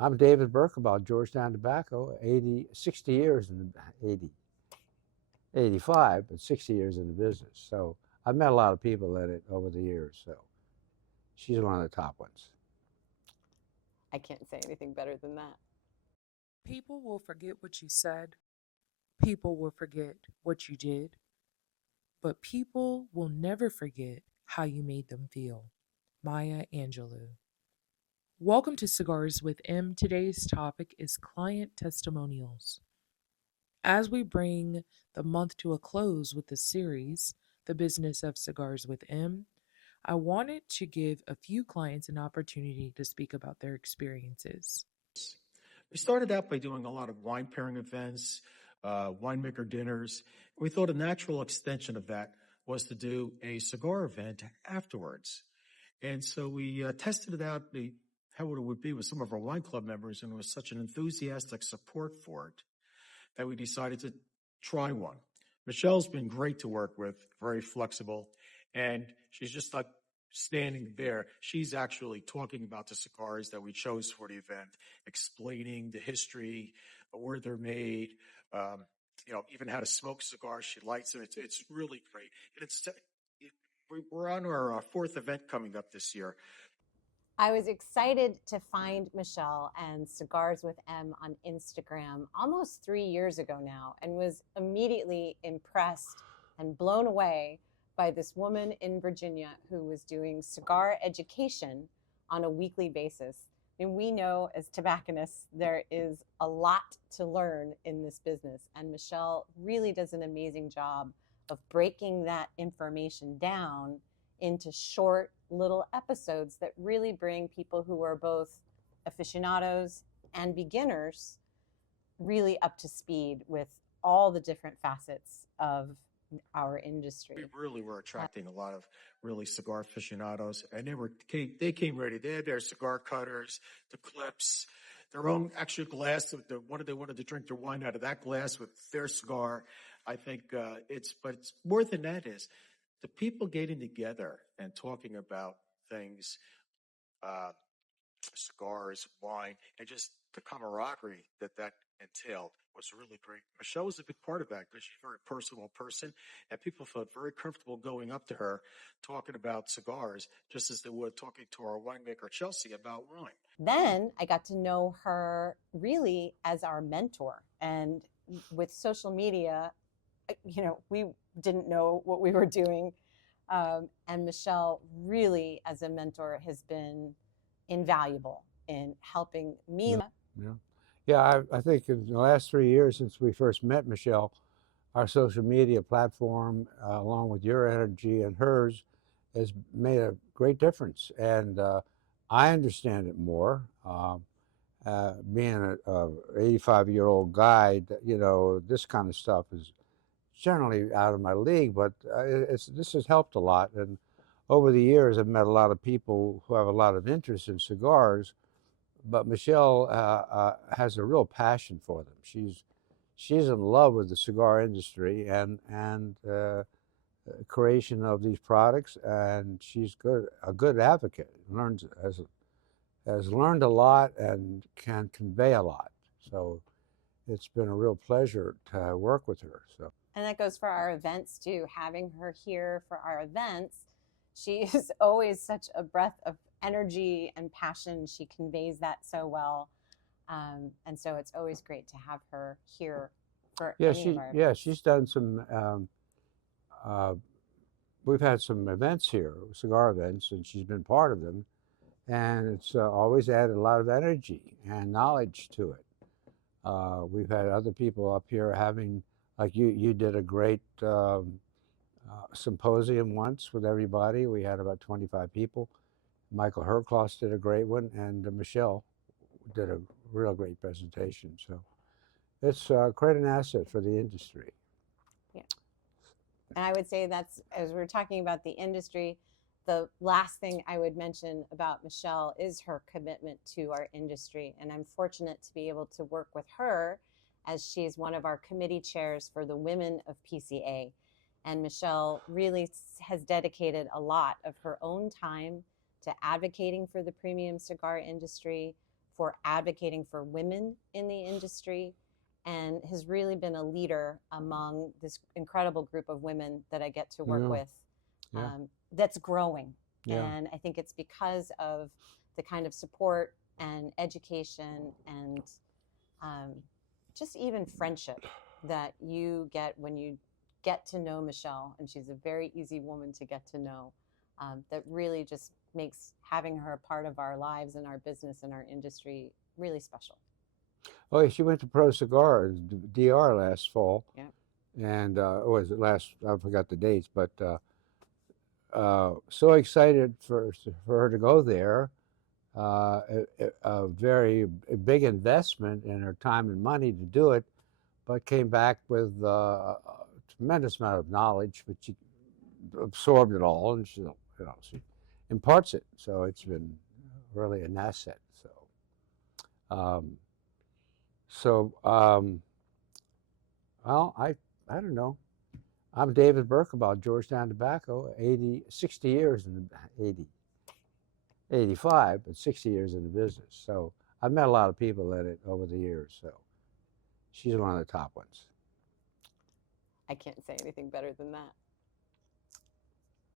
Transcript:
I'm David Berkebile, Georgetown Tobacco, 60 years in the 85, but 60 years in the business. So I've met a lot of people in it over the years. So she's one of the top ones. I can't say anything better than that. People will forget what you said. People will forget what you did. But people will never forget how you made them feel. Maya Angelou. Welcome to Cigars with M. Today's topic is client testimonials. As we bring the month to a close with the series, The Business of Cigars with M, I wanted to give a few clients an opportunity to speak about their experiences. We started out by doing a lot of wine pairing events, winemaker dinners. We thought a natural extension of that was to do a cigar event afterwards. And so we tested it out, how it would be with some of our wine club members, and it was such an enthusiastic support for it that we decided to try one. Michelle's been great to work with, very flexible, and she's just like standing there. She's actually talking about the cigars that we chose for the event, explaining the history, where they're made, even how to smoke cigars. She lights them. It's really great. And we're on our fourth event coming up this year. I was excited to find Mechelle and Cigars with M on Instagram almost 3 years ago now, and was immediately impressed and blown away by this woman in Virginia who was doing cigar education on a weekly basis. And we know as tobacconists, there is a lot to learn in this business. And Mechelle really does an amazing job of breaking that information down into short little episodes that really bring people who are both aficionados and beginners really up to speed with all the different facets of our industry. We really were attracting a lot of really cigar aficionados, and they came ready. They had their cigar cutters, the clips, their own actual glass. They wanted to drink their wine out of that glass with their cigar. I think it's more than that is the people getting together and talking about things, cigars, wine, and just the camaraderie that entailed was really great. Mechelle was a big part of that because she's a very personal person, and people felt very comfortable going up to her, talking about cigars, just as they would talking to our winemaker Chelsea about wine. Then I got to know her really as our mentor, and with social media, we didn't know what we were doing. And Mechelle really, as a mentor, has been invaluable in helping me. Yeah, I think in the last 3 years since we first met Mechelle, our social media platform, along with your energy and hers, has made a great difference. And I understand it more. Being a 85-year-old guy, this kind of stuff is generally out of my league, but this has helped a lot. And over the years, I've met a lot of people who have a lot of interest in cigars, but Mechelle has a real passion for them. She's in love with the cigar industry and creation of these products, and she's a good advocate. Has learned a lot and can convey a lot. So it's been a real pleasure to work with her. So. And that goes for our events too. Having her here for our events, she is always such a breath of energy and passion. She conveys that so well. And so it's always great to have her here for any of our events. She's done some, we've had some events here, cigar events, and she's been part of them. And it's always added a lot of energy and knowledge to it. We've had other people up here having, like you did a great symposium once with everybody. We had about 25 people. Michael Herkloss did a great one, and Mechelle did a real great presentation. So it's quite an asset for the industry. Yeah. And I would say that's, as we're talking about the industry, the last thing I would mention about Mechelle is her commitment to our industry. And I'm fortunate to be able to work with her as she's one of our committee chairs for the Women of PCA. And Mechelle really has dedicated a lot of her own time to advocating for the premium cigar industry, for advocating for women in the industry, and has really been a leader among this incredible group of women that I get to work Yeah. with. Yeah. That's growing. Yeah. And I think it's because of the kind of support and education and just even friendship that you get when you get to know Mechelle. And she's a very easy woman to get to know. That really just makes having her a part of our lives and our business and our industry really special. Oh, yeah, she went to Pro Cigar, DR last fall. Yeah. And was it last? I forgot the dates, but so excited for her to go there. A very big investment in her time and money to do it, but came back with a tremendous amount of knowledge, which she absorbed it all, and she imparts it. So it's been really an asset. Well, I don't know. I'm David Berkebile, Georgetown Tobacco, 60 years in the 85, but 60 years in the business. So I've met a lot of people in it over the years. So she's one of the top ones. I can't say anything better than that.